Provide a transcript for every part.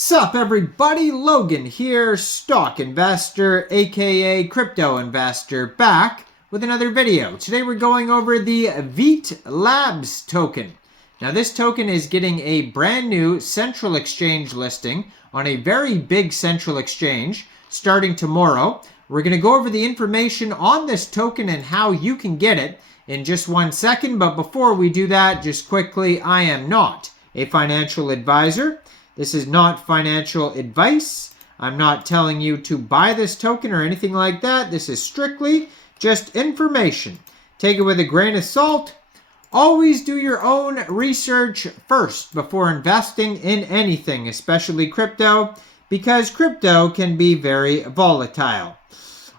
Sup everybody, Logan here, stock investor aka crypto investor, back with another video. Today we're going over the VEET Labs token. Now this token is getting a brand new central exchange listing on a very big central exchange starting tomorrow. We're going to go over the information on this token and how you can get it in just 1 second, but before we do that, just quickly, I am not a financial advisor. This is not financial advice. I'm not telling you to buy this token or anything like that. This is strictly just information. Take it with a grain of salt. Always do your own research first before investing in anything, especially crypto, because crypto can be very volatile.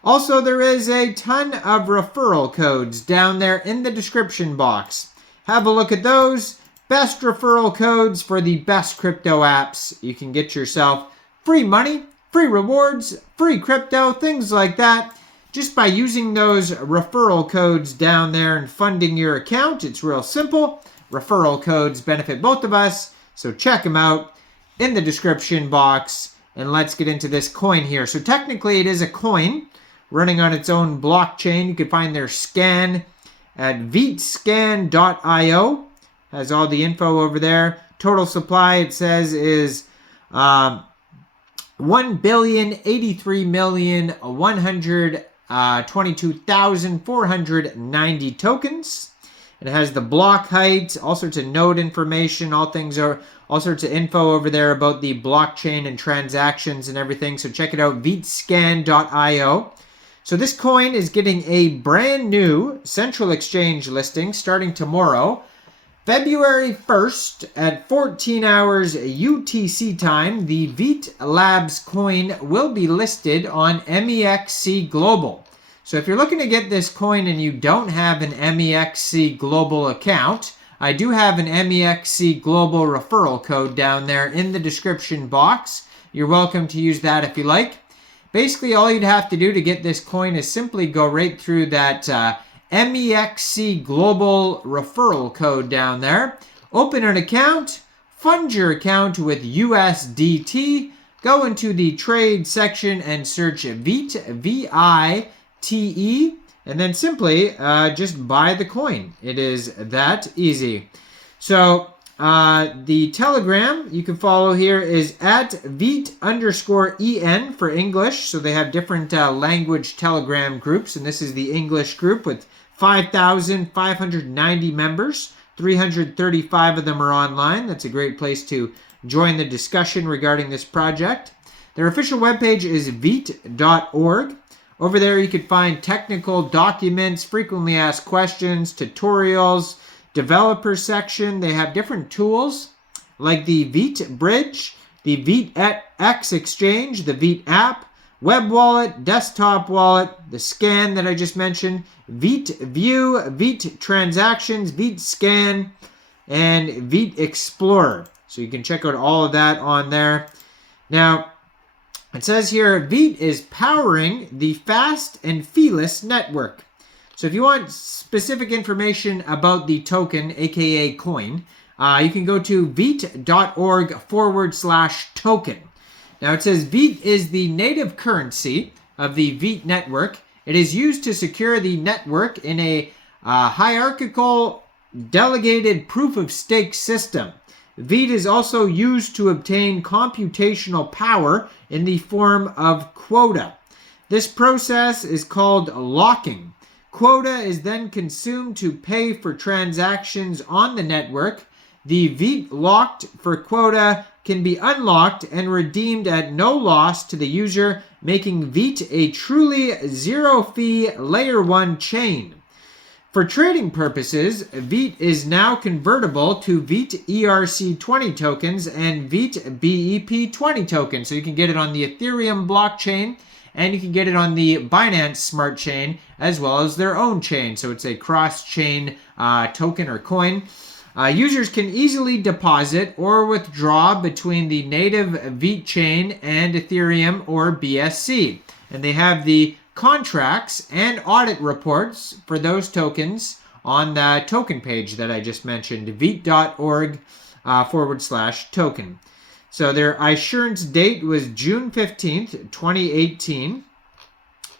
Also, there is a ton of referral codes down there in the description box. Have a look at those. Best referral codes for the best crypto apps. You can get yourself free money, free rewards, free crypto, things like that. Just by using those referral codes down there and funding your account. It's real simple. Referral codes benefit both of us. So check them out in the description box. And let's get into this coin here. So technically it is a coin running on its own blockchain. You can find their scan at veetscan.io. Has all the info over there. Total supply, it says, is 1,083,122,490 tokens. It has the block height, all sorts of node information, all sorts of info over there about the blockchain and transactions and everything. So check it out, veetscan.io. So this coin is getting a brand new central exchange listing starting tomorrow. February 1st at 14 hours UTC time, the VEET Labs coin will be listed on MEXC Global. So if you're looking to get this coin and you don't have an MEXC Global account, I do have an MEXC Global referral code down there in the description box. You're welcome to use that if you like. Basically, all you'd have to do to get this coin is simply go right through that MEXC Global referral code down there. Open an account, fund your account with USDT, go into the trade section and search VEET, V-I-T-E, and then simply just buy the coin. It is that easy. So the Telegram you can follow here is at VEET_EN for English. So they have different language Telegram groups, and this is the English group with 5,590 members. 335 of them are online. That's a great place to join the discussion regarding this project. Their official webpage is veet.org. Over there you can find technical documents, frequently asked questions, tutorials, developer section. They have different tools like the VEET Bridge, the VEETX Exchange, the VEET app, web wallet, desktop wallet, the scan that I just mentioned, VEET View, VEET Transactions, VEET Scan, and VEET Explorer. So you can check out all of that on there. Now, it says here, VEET is powering the fast and feeless network. So if you want specific information about the token, aka coin, you can go to veet.org/token. Now it says VEET is the native currency of the VEET network. It is used to secure the network in a hierarchical delegated proof-of-stake system. VEET is also used to obtain computational power in the form of quota. This process is called locking. Quota is then consumed to pay for transactions on the network. The VEET locked for quota can be unlocked and redeemed at no loss to the user, making VEET a truly zero-fee Layer 1 chain. For trading purposes, VEET is now convertible to VEET ERC20 tokens and VEET BEP20 tokens. So you can get it on the Ethereum blockchain and you can get it on the Binance Smart Chain as well as their own chain. So it's a cross-chain token or coin. Users can easily deposit or withdraw between the native VEET chain and Ethereum or BSC. And they have the contracts and audit reports for those tokens on the token page that I just mentioned, veet.org/token. So their issuance date was June 15th, 2018.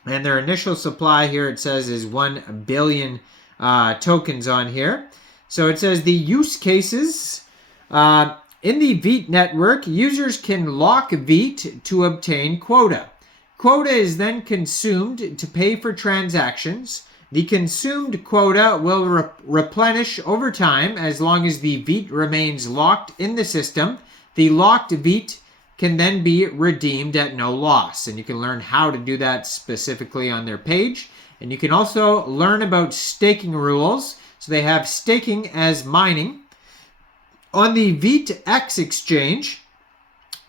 And their initial supply here, it says, is 1 billion tokens on here. So it says the use cases. In the Veet network, users can lock Veet to obtain quota. Quota is then consumed to pay for transactions. The consumed quota will replenish over time as long as the Veet remains locked in the system. The locked Veet can then be redeemed at no loss. And you can learn how to do that specifically on their page. And you can also learn about staking rules. So they have staking as mining. On the VeetX exchange,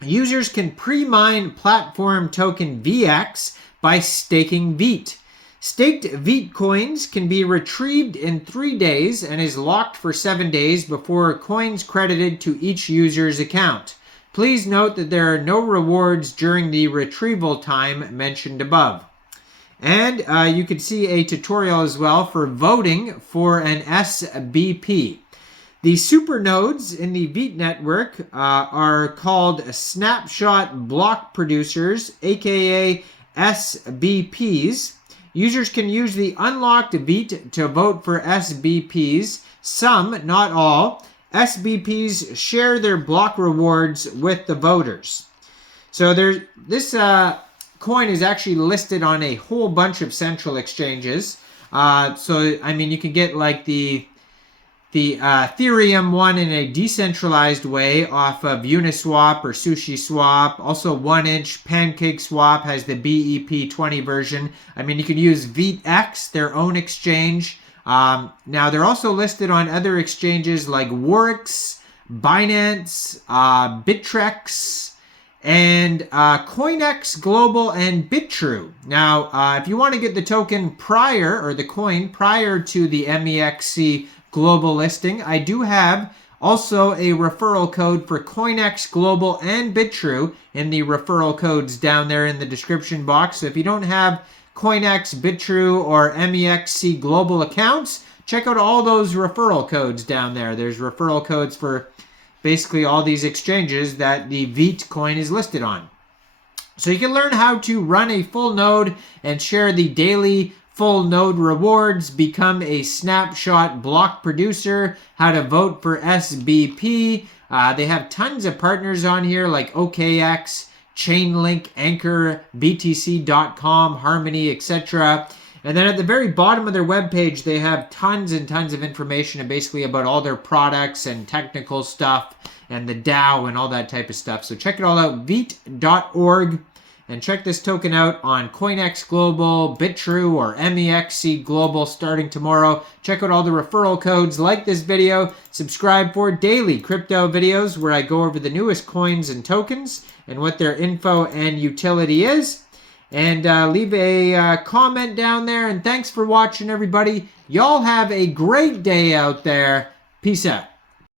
users can pre-mine platform token VX by staking Veet. Staked Veet coins can be retrieved in 3 days and is locked for 7 days before coins credited to each user's account. Please note that there are no rewards during the retrieval time mentioned above. And you can see a tutorial as well for voting for an SBP. The supernodes in the Veet network are called snapshot block producers, aka SBPs. Users can use the unlocked Veet to vote for SBPs. Some, not all, SBPs share their block rewards with the voters. So this coin is actually listed on a whole bunch of central exchanges. So I mean, you can get like the Ethereum one in a decentralized way off of Uniswap or SushiSwap. Also 1inch PancakeSwap has the BEP20 version. I mean, you can use VeetX, their own exchange. Now, they're also listed on other exchanges like Worix, Binance, Bittrex, and CoinEx Global and Bitrue. Now, if you want to get the token prior, or the coin prior to the MEXC Global listing, I do have also a referral code for CoinEx Global and Bitrue in the referral codes down there in the description box. So if you don't have CoinEx, Bitrue, or MEXC Global accounts, check out all those referral codes down there. There's referral codes for basically all these exchanges that the Veet coin is listed on. So you can learn how to run a full node and share the daily full node rewards, become a snapshot block producer, how to vote for SBP. They have tons of partners on here like OKX, Chainlink, Anchor, BTC.com, Harmony, etc. And then at the very bottom of their webpage, they have tons and tons of information basically about all their products and technical stuff and the DAO and all that type of stuff. So check it all out, veet.org, and check this token out on CoinEx Global, Bitrue, or MEXC Global starting tomorrow. Check out all the referral codes, like this video, subscribe for daily crypto videos where I go over the newest coins and tokens and what their info and utility is. And leave a comment down there. And thanks for watching, everybody. Y'all have a great day out there. Peace out.